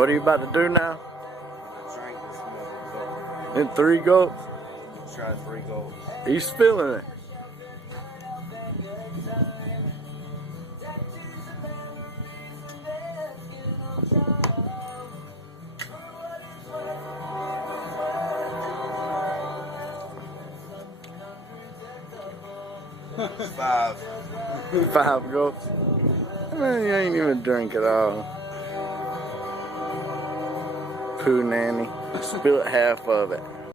What are you about to do now? Drink this motherfucker. In 3 gulps? Try 3 gulps. He's feeling it. Five. 5 gulps. Man, you ain't even drink at all. Poo nanny. Spilled half of it.